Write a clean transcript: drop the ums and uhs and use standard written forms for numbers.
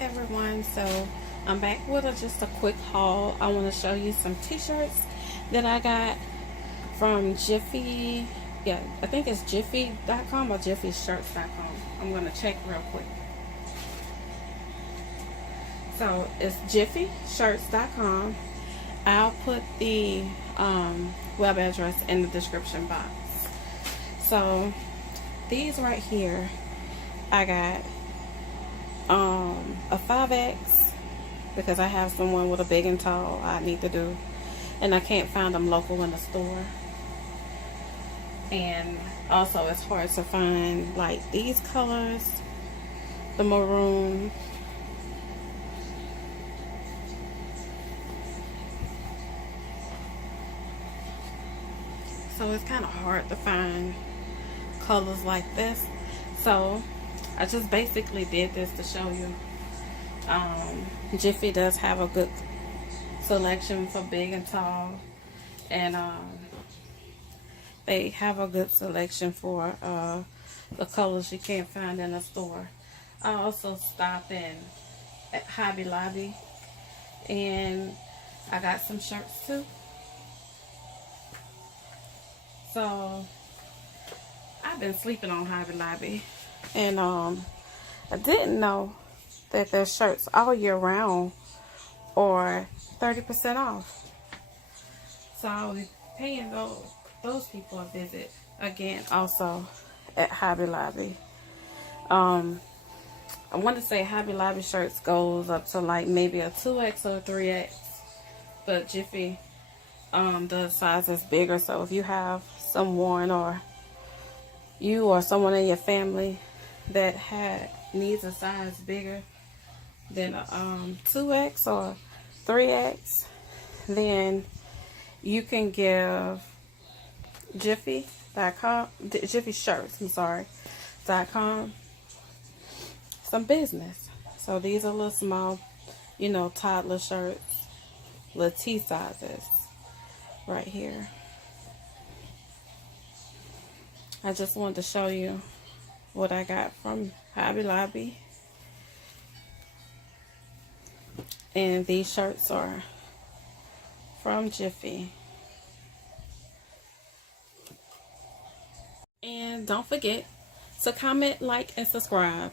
Everyone, so I'm back with just a quick haul. I want to show you some t-shirts that I got from Jiffy. Yeah, I think it's jiffy.com or jiffyshirts.com. I'm going to check real quick. So it's jiffyshirts.com. I'll put the web address in the description box. So these right here, I got a 5X because I have someone with a big and tall I need to do, and I can't find them local in the store. And also it's hard to find like these colors, the maroon, so it's kind of hard to find colors like this. So I just basically did this to show you. Jiffy does have a good selection for big and tall, and they have a good selection for the colors you can't find in a store. I also stopped in at Hobby Lobby and I got some shirts too. So I've been sleeping on Hobby Lobby, and I didn't know that there's shirts all year round or 30% off. So I'll be paying those people a visit again also at Hobby Lobby. I want to say Hobby Lobby shirts goes up to like maybe a 2X or a 3X, but Jiffy the size is bigger. So if you have someone, or you or someone in your family that needs a size bigger than a 2X or 3X, then you can give Jiffy.com, Jiffy Shirts, .com, some business. So these are little small, toddler shirts, little T sizes right here. I just wanted to show you what I got from Hobby Lobby. And these shirts are from Jiffy. And don't forget to comment, like, and subscribe.